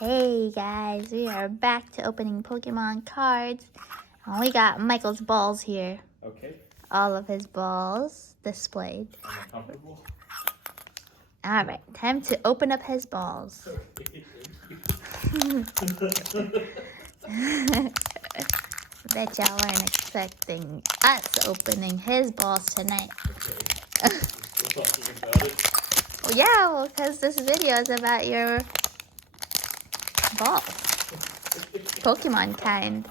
Hey guys, we are back to opening Pokemon cards. And we got Michael's balls here. Okay. All of his balls displayed. Am I comfortable? Alright, time to open up his balls. Okay, thank you. Bet y'all weren't expecting us opening his balls tonight. Okay. We're talking about it. Well, yeah, because this video is about your balls. Pokemon kind.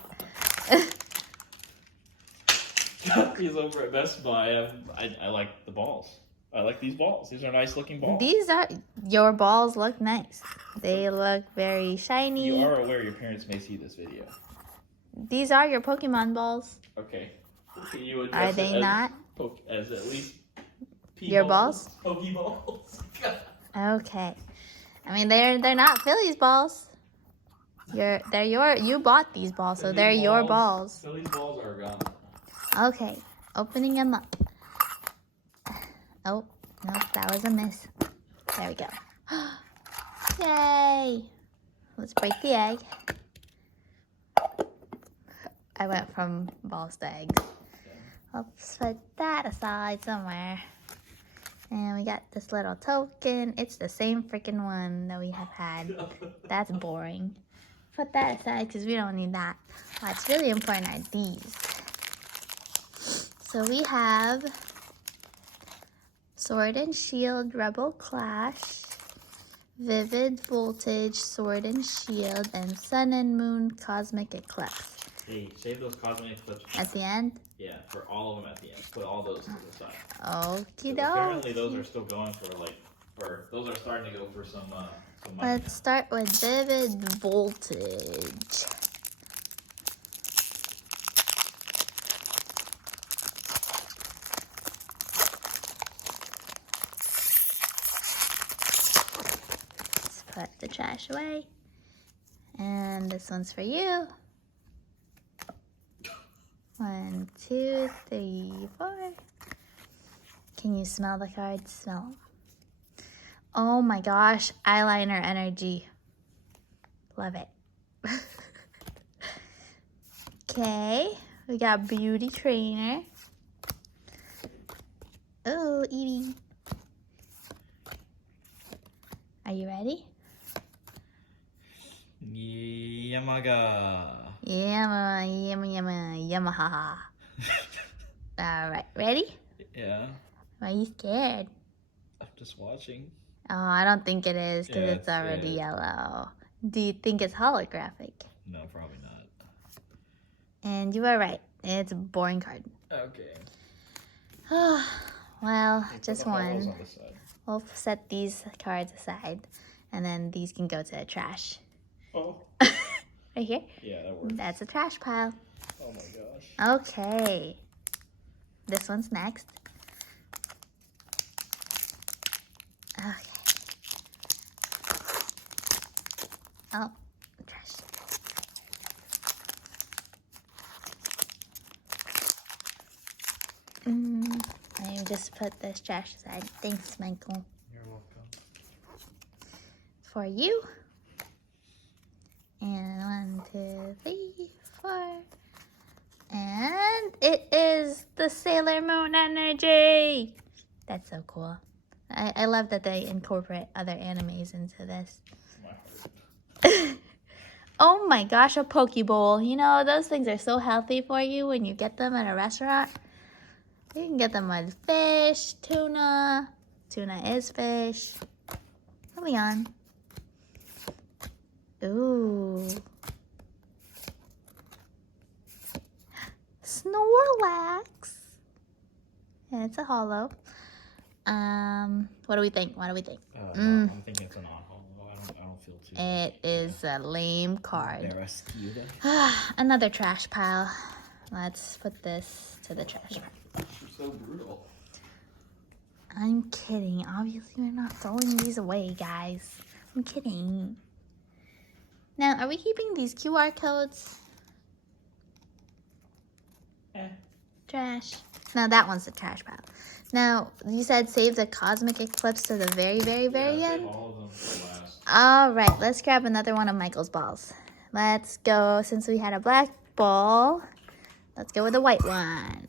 He's over at Best Buy. I like the balls. I like these balls. These are nice looking balls. Your balls look nice. They look very shiny. You are aware your parents may see this video. These are your Pokemon balls. Okay. Can you Are address they it as not? As at least Your balls? Pokeballs. Okay. I mean, they're not Philly's balls. You bought these balls, so they're your balls. Philly's balls are gone. Okay, opening them up. Oh, no, that was a miss. There we go. Yay! Let's break the egg. I went from balls to eggs. Let's put that aside somewhere. And we got this little token. It's the same freaking one that we have had. That's boring. Put that aside because we don't need that. What's really important are these. So we have Sword and Shield Rebel Clash, Vivid Voltage Sword and Shield, and Sun and Moon Cosmic Eclipse. Hey, save those cosmic eclipses. At the end? Yeah, for all of them at the end. Put all those to the side. Okie Apparently those dokie. are still going for those are starting to go for some money. Let's start with Vivid Voltage. Let's put the trash away. And this one's for you. 1, 2, 3, 4. Can you smell the cards? Smell them. Oh my gosh, eyeliner energy. Love it. Okay, we got Beauty Trainer. Oh, Eevee. Are you ready? Yamaga. Yamaha. All right, ready? Yeah. Why are you scared? I'm just watching. Oh, I don't think it is because Yeah, it's already it. yellow. Do you think it's holographic? No, probably not. And you are right. It's a boring card. Okay. Oh, well, Put just the hollows one. on the side. We'll set these cards aside, and then these can go to the trash. Oh. Right here? Yeah, that works. That's a trash pile. Oh my gosh. Okay. This one's next. Okay. Oh, trash. I just put this trash aside. Thanks, Michael. You're welcome. For you. And 1, 2, 3, 4. And it is the Sailor Moon energy. That's so cool. I love that they incorporate other animes into this. My heart. Oh my gosh, a Pokeball. You know, those things are so healthy for you when you get them at a restaurant. You can get them with fish, tuna. Tuna is fish. Moving on. Ooh. Snorlax. And it's a hollow. What do we think? No, I'm thinking it's an on-hollow. I don't feel too. It is a lame card. Rescued. Another trash pile. Let's put this to the trash. You're so brutal. I'm kidding. Obviously, we're not throwing these away, guys. I'm kidding. Now, are we keeping these QR codes? Trash. No, that one's the trash pile. Now, you said save the cosmic eclipse to the very, very, very Yeah, end? save all of them for last. All right, let's grab another one of Michael's balls. Let's go, since we had a black ball, let's go with a white one.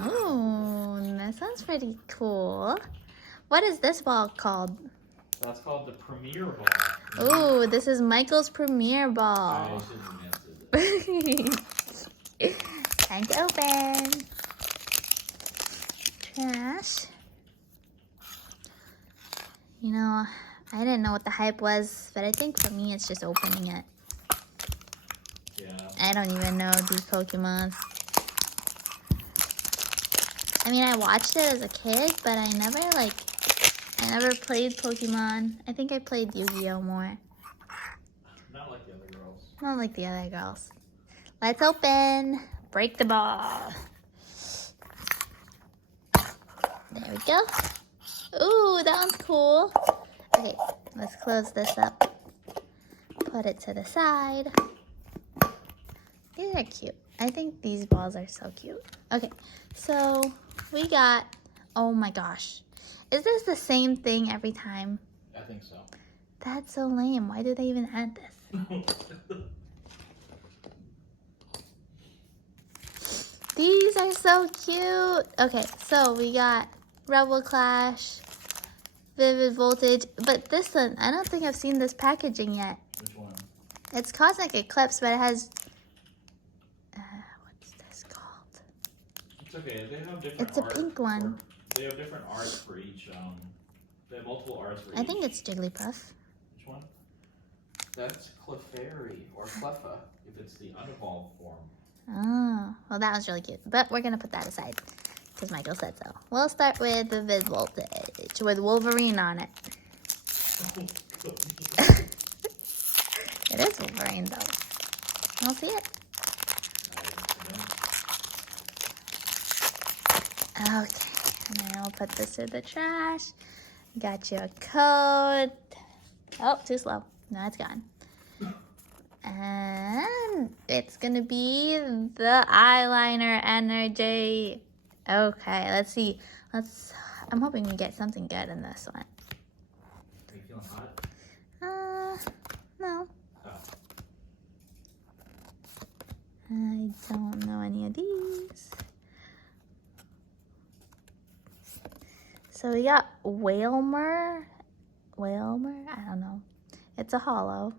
Oh, that sounds pretty cool. What is this ball called? That's called the Premier Ball. Ooh, this is Michael's Premier I Ball. shouldn't have answered it. Time to open. Trash. You know, I didn't know what the hype was, but I think for me it's just opening it. Yeah. I don't even know these Pokemons. I mean, I watched it as a kid, but I never played Pokemon. I think I played Yu-Gi-Oh more. Not like the other girls. Not like the other girls. Let's open. Break the ball. There we go. Ooh, that one's cool. Okay, let's close this up. Put it to the side. These are cute. I think these balls are so cute. Okay, so we got, oh my gosh. Is this the same thing every time? I think so. That's so lame. Why did they even add this? These are so cute. Okay, so we got Rebel Clash, Vivid Voltage, but this one, I don't think I've seen this packaging yet. Which one? It's Cosmic Eclipse, but it has, what's this called? It's okay. They have different. It's a art pink one. They have different arts for each. They have multiple arts for each. I think it's Jigglypuff. Which one? That's Clefairy or Cleffa if it's the unevolved form. Oh, well that was really cute, but we're gonna put that aside because Michael said so. We'll start with the Vivid Voltage with Wolverine on it. It is Wolverine though. I don't see it. Okay, and then I'll put this in the trash. Got you a code. Oh, too slow. No, it's gone. And it's gonna be the eyeliner energy. Okay, let's see. I'm hoping we get something good in this one. Are you feeling hot? No. Oh. I don't know any of these. So we got Whalmer. I don't know. It's a hollow.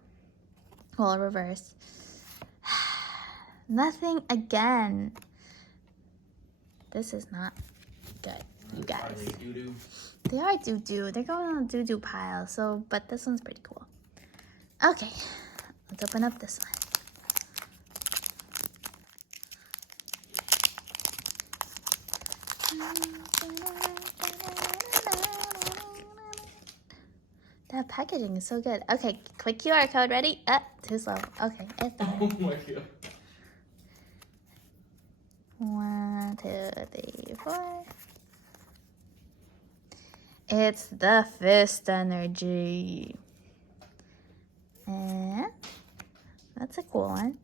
Well, a reverse. Nothing again. This is not good, you guys. Are they doo-doo? They are doo-doo. They're going on a doo-doo pile. So, but this one's pretty cool. Okay, let's open up this one. That packaging is so good. Okay, quick QR code. Ready? Too slow. Okay, it's done. Oh my god. 1, 2, 3, 4. It's the fist energy. And that's a cool one.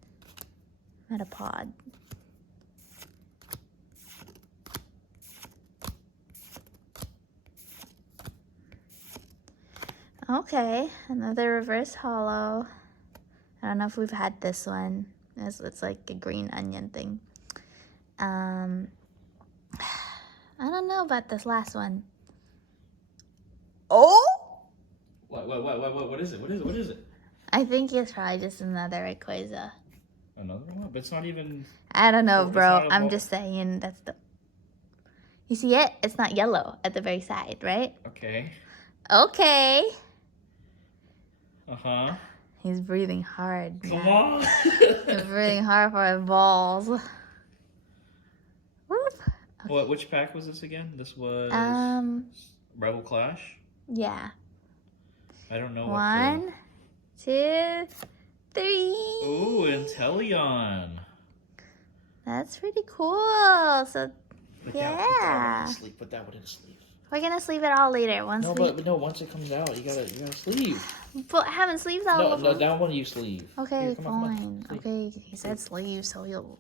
Metapod. Okay, another reverse hollow. I don't know if we've had this one. It's like a green onion thing. I don't know about this last one. Oh! What is it? What is it? I think it's probably just another Rayquaza. Another one? But it's not even... I don't know, Oh, it's bro. not a I'm ball. just saying that's the... You see it? It's not yellow at the very side, right? Okay. Okay. Uh-huh. He's breathing hard. Come Yeah. on. He's breathing hard for his balls. Whoop. What? Which pack was this again? This was... Rebel Clash? Yeah. I don't know 1, 2, 3. Ooh, Inteleon. That's pretty cool. So Put Yeah. that one in sleeve. Put that one in sleeve. we're gonna sleeve it all later. Once No, we, but no. Once it comes out, you gotta sleeve. but I haven't sleeved all No, of no, them. that one you sleeve. Okay, Here, come on, come on. fine. Sleeve. Okay, he said sleeve, so he'll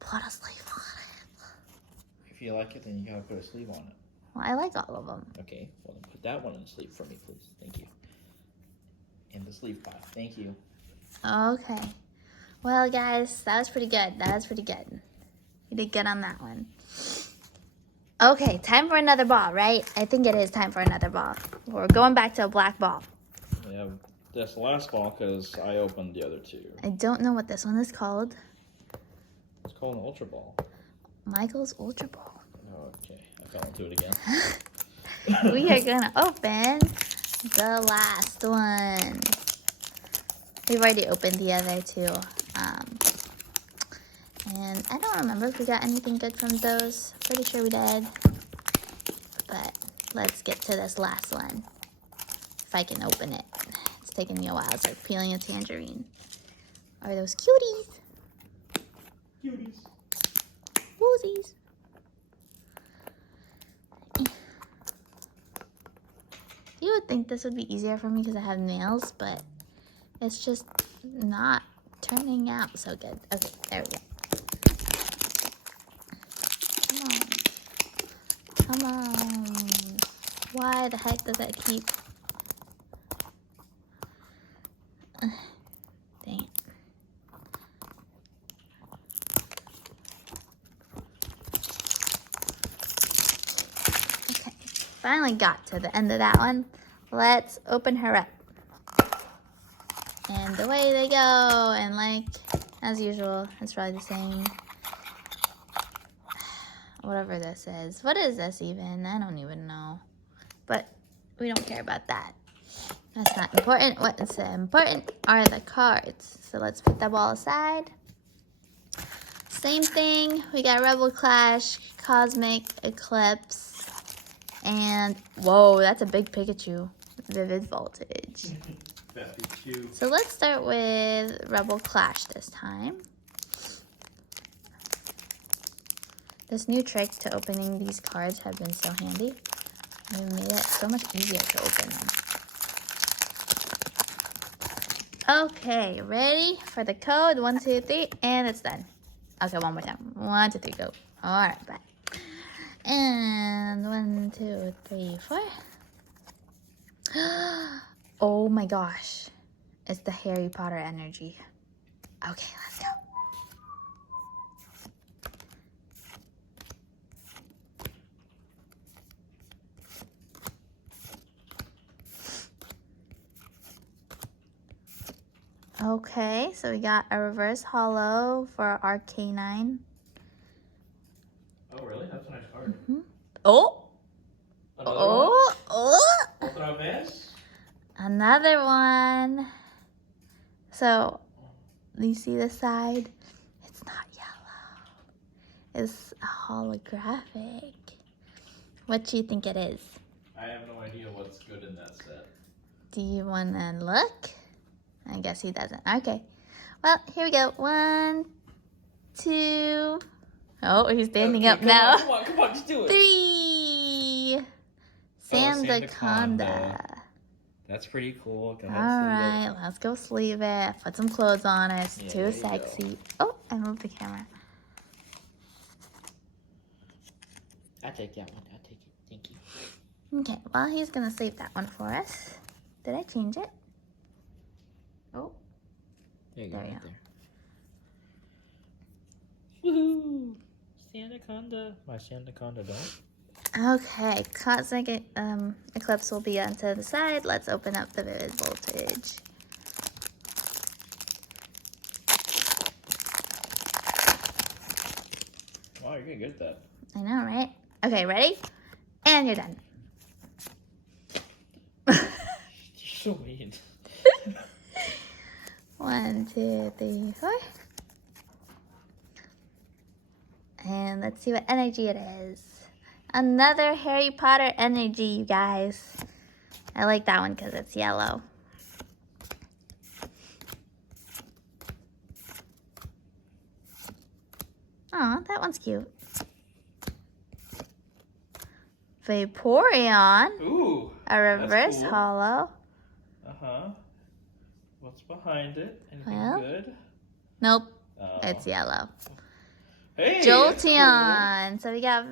put a sleeve on it. If you like it, then you gotta put a sleeve on it. Well, I like all of them. Okay, well then put that one in the sleeve for me, please. Thank you. In the sleeve pot. Thank you. Okay. Well, guys, that was pretty good. That was pretty good. You did good on that one. Okay, time for another ball, right? I think it is time for another ball. We're going back to a black ball. We have this last ball because I opened the other two. I don't know what this one is called. It's called an Ultra Ball. Michael's Ultra Ball. Oh, okay. I fell into it again. We are going to open the last one. We've already opened the other two. And I don't remember if we got anything good from those. Pretty sure we did. But let's get to this last one. If I can open it. It's taking me a while. It's like peeling a tangerine. Are those cuties? Cuties. Woozies. You would think this would be easier for me because I have nails, but it's just not turning out so good. Okay, there we go. Come on. Why the heck does that keep... Dang it. Okay, finally got to the end of that one. Let's open her up. And away they go. And like, as usual, it's probably the same. Whatever this is. What is this even? I don't even know. But we don't care about that. That's not important. What's important are the cards. So let's put that ball aside. Same thing. We got Rebel Clash, Cosmic Eclipse, and whoa, that's a big Pikachu. Vivid Voltage. So let's start with Rebel Clash this time. This new trick to opening these cards have been so handy. They've made it so much easier to open them. Okay, ready for the code? 1, 2, 3, and it's done. Okay, one more time. 1, 2, 3, go. All right, bye. And 1, 2, 3, 4. Oh my gosh. It's the Harry Potter energy. Okay, let's go. Okay, so we got a reverse hollow for our canine. Oh, really? That's a nice card. Mm-hmm. Oh! Another Oh! Oh! one? Otra vez? Another one. So, you see the side? It's not yellow. It's holographic. What do you think it is? I have no idea what's good in that set. Do you want to look? I guess he doesn't. Okay. Well, here we go. 1, 2. Oh, he's standing up now. Come on, just do it. 3. Anaconda. That's pretty cool. Go All ahead and right, let's go sleeve it. Put some clothes on it. It's Yeah, too there you sexy. Oh, I moved the camera. I'll take that one. I'll take it. Thank you. Okay, well, he's going to sleeve that one for us. Did I change it? Oh. There you There go. we Right go. there. Woohoo! Anaconda. My Anaconda don't. Okay, Cosmic Eclipse will be onto the side. Let's open up the Vivid Voltage. Wow, you're getting good at that. I know, right? Okay, ready? And you're done. You're so mean. 1, 2, 3, 4. And let's see what energy it is. Another Harry Potter energy, you guys. I like that one because it's yellow. Aw, that one's cute. Vaporeon. Ooh. A reverse cool. hollow. Uh-huh. What's behind it? Anything Well, good? Nope, Oh. it's yellow. Hey, that's cool. Jolteon. So we got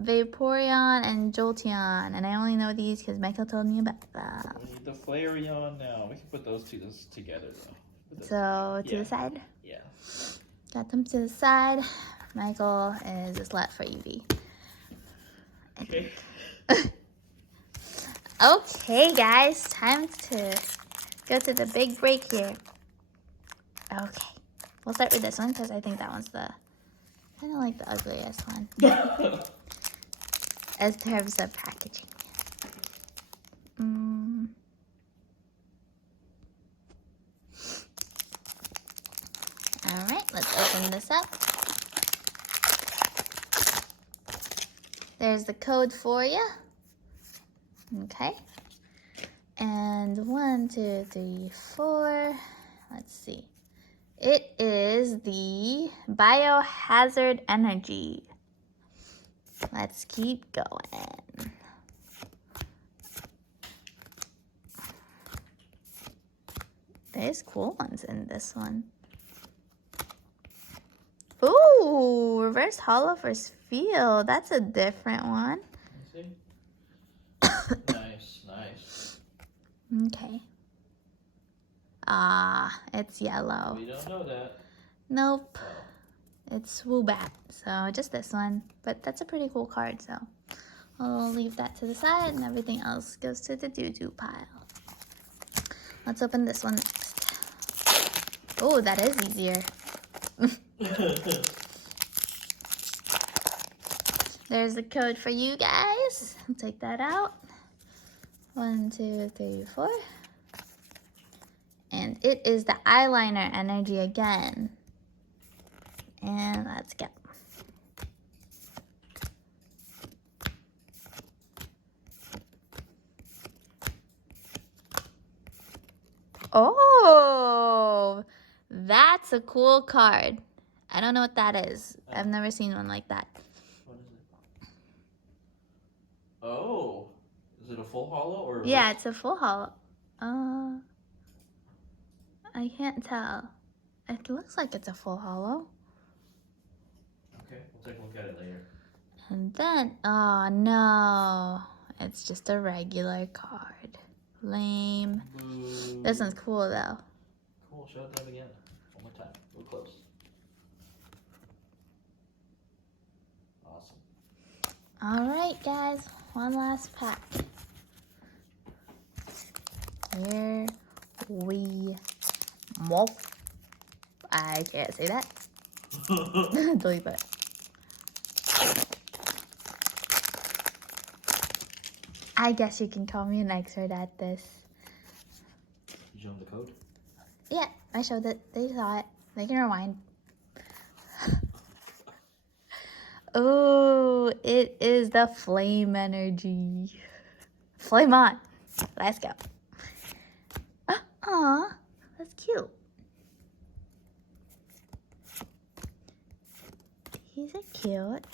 Vaporeon and Jolteon. And I only know these because Michael told me about them. We need the Flareon now. We can put those two together though. So to the side. Yeah. Got them to the side. Michael is a slut for Eevee. Okay. Okay, guys, time to go to the big break here. Okay, we'll start with this one because I think that one's the kind of like the ugliest one as terms of packaging. All right, let's open this up. There's the code for you. Okay. And 1, 2, 3, 4. Let's see. It is the Biohazard Energy. Let's keep going. There's cool ones in this one. Ooh, reverse hollow for Field. That's a different one. See? Nice. Okay. It's yellow. We don't know that. Nope. Oh. It's Woobat. So just this one. But that's a pretty cool card, so I'll leave that to the side and everything else goes to the doo-doo pile. Let's open this one next. Oh, that is easier. There's the code for you guys. I'll take that out. 1, 2, 3, 4. And it is the Eyeliner Energy again. And let's go. Oh, that's a cool card. I don't know what that is. I've never seen one like that. What is it? Oh, is it a full hollow or? Yeah, it's a full hollow. I can't tell. It looks like it's a full hollow. Okay, we'll take a look at it later. And then, oh no, it's just a regular card. Lame. Boo. This one's cool though. Cool, show it to them again. One more time, real close. Awesome. All right, guys, one last pack. Here we go. I can't say that. Delete that. I guess you can call me an expert at this. You show them the code? Yeah, I showed it. They saw it. They can rewind. Oh, it is the Flame Energy. Flame on. Let's go. Aw, that's cute. He's a cute.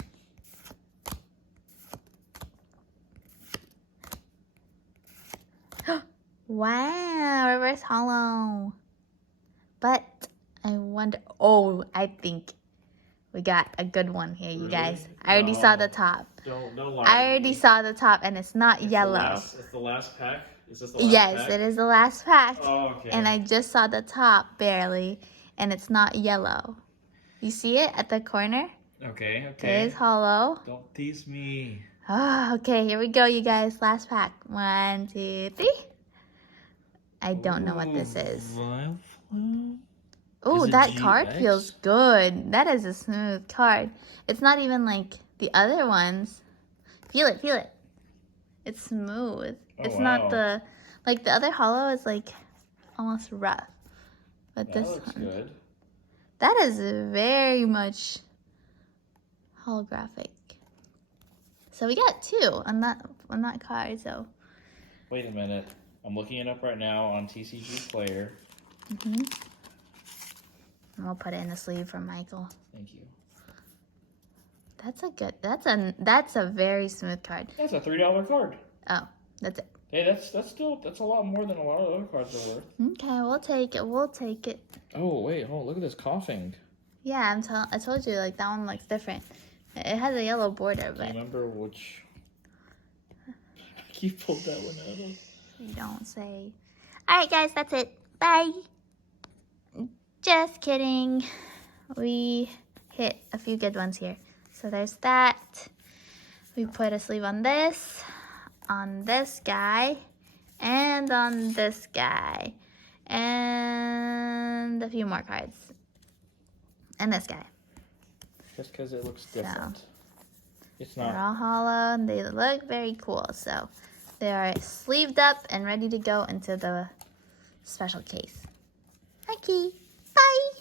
Wow, reverse hollow. But I wonder. Oh, I think we got a good one here, you Really? guys. I already saw the top. Don't lie. I already saw the top, and it's not yellow. It's the last pack? Is this the last Yes, pack? it is the last pack. Oh, okay. And I just saw the top barely, and it's not yellow. You see it at the corner? Okay. It is hollow. Don't tease me. Oh, okay, here we go, you guys. Last pack. 1, 2, 3. I don't know what this is. Oh, Is it that card GX? feels good. That is a smooth card. It's not even like the other ones. Feel it, feel it. It's smooth. Oh, It's wow. not the, like the other hollow is like almost rough. But That this looks one, good. that is very much holographic. So we got 2 on that card, so. Wait a minute. I'm looking it up right now on TCG Player. And we'll put it in the sleeve for Michael. Thank you. That's a very smooth card. That's a $3 card. Oh, that's it. Hey, that's a lot more than a lot of other cards are worth. Okay, we'll take it. Oh wait, hold on, look at this coughing. Yeah, I told you, like, that one looks different. It has a yellow border, Do you but remember which? You pulled that one out of. you don't say. Alright, guys, that's it. Bye. Just kidding. We hit a few good ones here. So there's that. We put a sleeve on this guy, and on this guy, and a few more cards, and this guy. Just because it looks different. It's They're not. all hollow, and they look very cool. So they are sleeved up and ready to go into the special case. Okay, bye.